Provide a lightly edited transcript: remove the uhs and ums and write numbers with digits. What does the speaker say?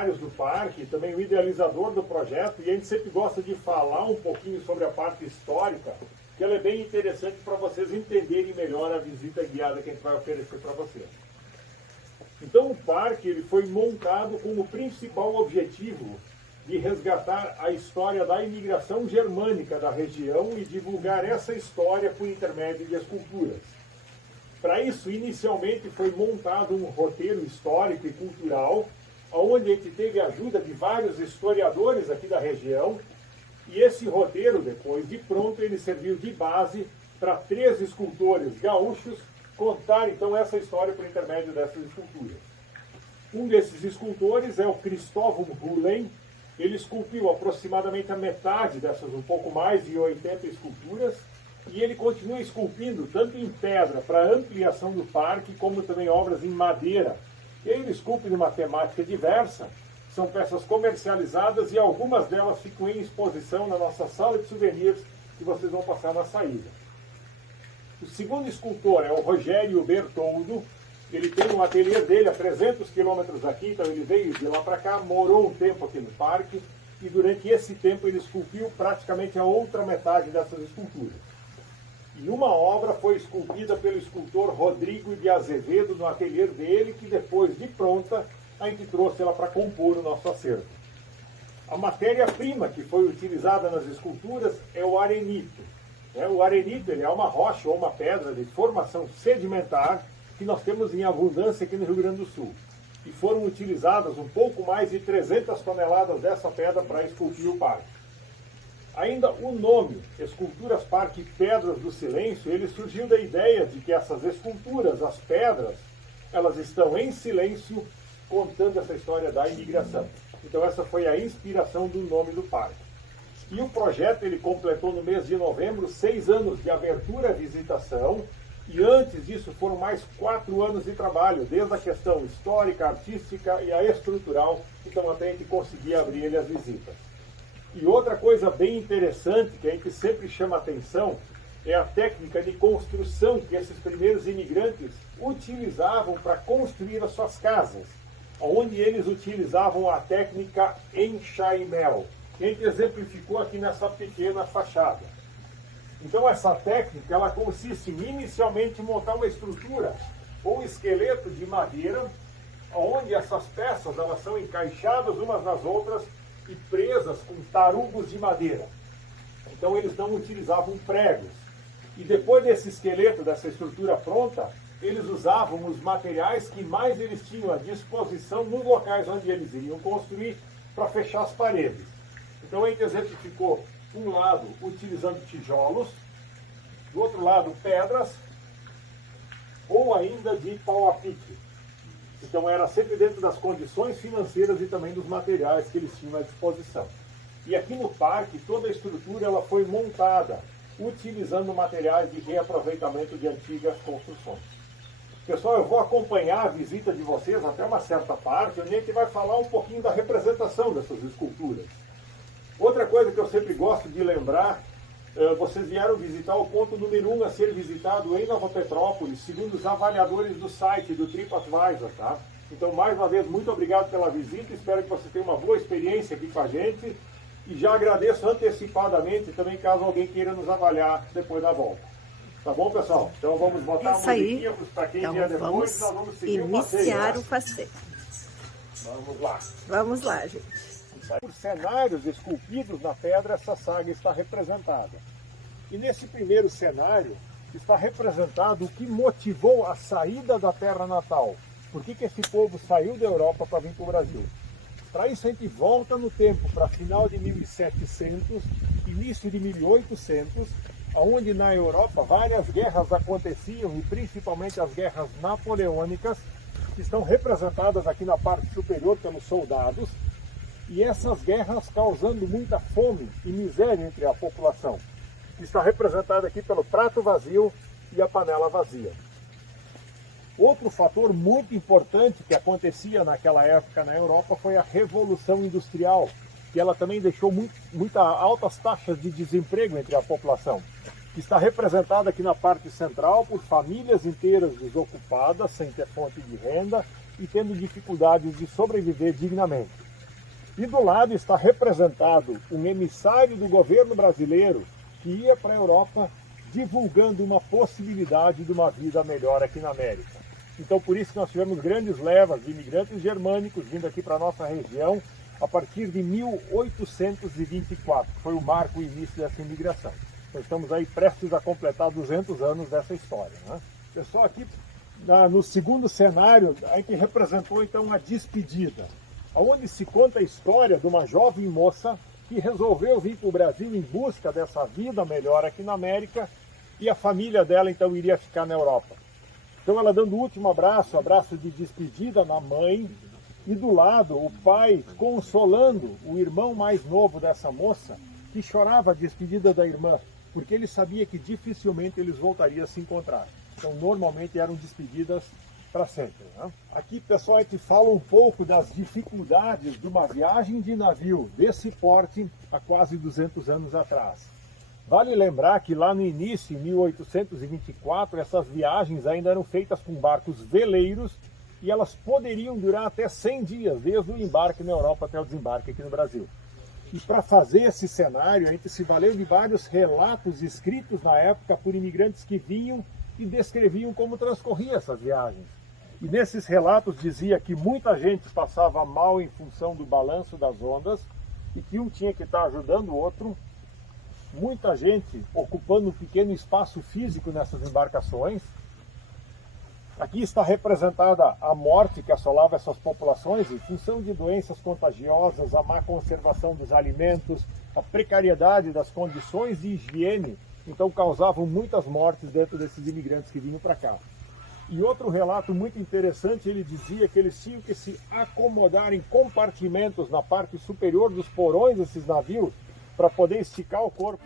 cenários do parque, também o idealizador do projeto, e a gente sempre gosta de falar um pouquinho sobre a parte histórica, que ela é bem interessante para vocês entenderem melhor a visita guiada que a gente vai oferecer para vocês. Então o parque ele foi montado com o principal objetivo de resgatar a história da imigração germânica da região e divulgar essa história por intermédio de esculturas. Para isso, inicialmente foi montado um roteiro histórico e cultural, onde a gente teve a ajuda de vários historiadores aqui da região, e esse roteiro, depois de pronto, ele serviu de base para 3 escultores gaúchos contar então essa história por intermédio dessas esculturas. Um desses escultores é o Cristóvão Hullen. Ele esculpiu aproximadamente a metade dessas, um pouco mais de 80 esculturas, e ele continua esculpindo tanto em pedra para ampliação do parque, como também obras em madeira. E aí ele esculpe de uma temática diversa, são peças comercializadas e algumas delas ficam em exposição na nossa sala de souvenirs que vocês vão passar na saída. O segundo escultor é o Rogério Bertoldo. Ele tem um ateliê dele a 300 quilômetros daqui, então ele veio de lá para cá, morou um tempo aqui no parque, e durante esse tempo ele esculpiu praticamente a outra metade dessas esculturas. E uma obra foi esculpida pelo escultor Rodrigo de Azevedo no ateliê dele, que depois de pronta, a gente trouxe ela para compor o nosso acervo. A matéria-prima que foi utilizada nas esculturas é o arenito. O arenito ele é uma rocha ou uma pedra de formação sedimentar, que nós temos em abundância aqui no Rio Grande do Sul. E foram utilizadas um pouco mais de 300 toneladas dessa pedra para esculpir o parque. Ainda o nome, Esculturas Parque Pedras do Silêncio, ele surgiu da ideia de que essas esculturas, as pedras, elas estão em silêncio contando essa história da imigração. Então essa foi a inspiração do nome do parque. E o projeto ele completou no mês de novembro 6 anos de abertura à visitação. E antes disso foram mais 4 anos de trabalho, desde a questão histórica, artística e a estrutural, então até a gente conseguir abrir ele às visitas. E outra coisa bem interessante, que a gente sempre chama atenção, é a técnica de construção que esses primeiros imigrantes utilizavam para construir as suas casas, onde eles utilizavam a técnica enxaimel, que a gente exemplificou aqui nessa pequena fachada. Então essa técnica ela consiste inicialmente em montar uma estrutura ou esqueleto de madeira, onde essas peças elas são encaixadas umas nas outras e presas com tarugos de madeira. Então eles não utilizavam pregos. E depois desse esqueleto, dessa estrutura pronta, eles usavam os materiais que mais eles tinham à disposição nos locais onde eles iriam construir para fechar as paredes. Então a gente exemplificou um lado utilizando tijolos, do outro lado pedras, ou ainda de pau a pique. Então era sempre dentro das condições financeiras e também dos materiais que eles tinham à disposição. E aqui no parque toda a estrutura ela foi montada utilizando materiais de reaproveitamento de antigas construções. Pessoal, eu vou acompanhar a visita de vocês até uma certa parte, onde a gente vai falar um pouquinho da representação dessas esculturas. Outra coisa que eu sempre gosto de lembrar, vocês vieram visitar o ponto número 1 a ser visitado em Nova Petrópolis, segundo os avaliadores do site do TripAdvisor, tá? Então, mais uma vez, muito obrigado pela visita, espero que você tenha uma boa experiência aqui com a gente, e já agradeço antecipadamente também caso alguém queira nos avaliar depois da volta. Tá bom, pessoal? Então vamos botar a musiquinha para quem vier depois, nós vamos seguir iniciar o passeio. Vamos lá. Vamos lá, gente. Por cenários esculpidos na pedra, essa saga está representada. E nesse primeiro cenário está representado o que motivou a saída da terra natal. Por que esse povo saiu da Europa para vir para o Brasil? Para isso a gente volta no tempo, para final de 1700, início de 1800, onde na Europa várias guerras aconteciam, e principalmente as guerras napoleônicas, que estão representadas aqui na parte superior pelos soldados, e essas guerras causando muita fome e miséria entre a população, que está representada aqui pelo prato vazio e a panela vazia. Outro fator muito importante que acontecia naquela época na Europa foi a Revolução Industrial, que ela também deixou muitas altas taxas de desemprego entre a população, que está representada aqui na parte central por famílias inteiras desocupadas, sem ter fonte de renda e tendo dificuldades de sobreviver dignamente. E do lado está representado um emissário do governo brasileiro que ia para a Europa divulgando uma possibilidade de uma vida melhor aqui na América. Então por isso que nós tivemos grandes levas de imigrantes germânicos vindo aqui para a nossa região a partir de 1824, que foi o marco início dessa imigração. Então estamos aí prestes a completar 200 anos dessa história, né? Pessoal, aqui no segundo cenário, a gente representou então a despedida, onde se conta a história de uma jovem moça que resolveu vir para o Brasil em busca dessa vida melhor aqui na América, e a família dela então iria ficar na Europa. Então ela dando o último abraço, abraço de despedida na mãe, e do lado o pai consolando o irmão mais novo dessa moça, que chorava a despedida da irmã, porque ele sabia que dificilmente eles voltariam a se encontrar. Então normalmente eram despedidas para sempre, né? Aqui, pessoal, a gente fala um pouco das dificuldades de uma viagem de navio desse porte há quase 200 anos atrás. Vale lembrar que lá no início, em 1824, essas viagens ainda eram feitas com barcos veleiros e elas poderiam durar até 100 dias, desde o embarque na Europa até o desembarque aqui no Brasil. E para fazer esse cenário, a gente se valeu de vários relatos escritos na época por imigrantes que vinham e descreviam como transcorriam essas viagens. E nesses relatos dizia que muita gente passava mal em função do balanço das ondas e que um tinha que estar ajudando o outro, muita gente ocupando um pequeno espaço físico nessas embarcações. Aqui está representada a morte que assolava essas populações em função de doenças contagiosas, a má conservação dos alimentos, a precariedade das condições de higiene, então causavam muitas mortes dentro desses imigrantes que vinham para cá. E outro relato muito interessante, ele dizia que eles tinham que se acomodar em compartimentos na parte superior dos porões desses navios para poder esticar o corpo.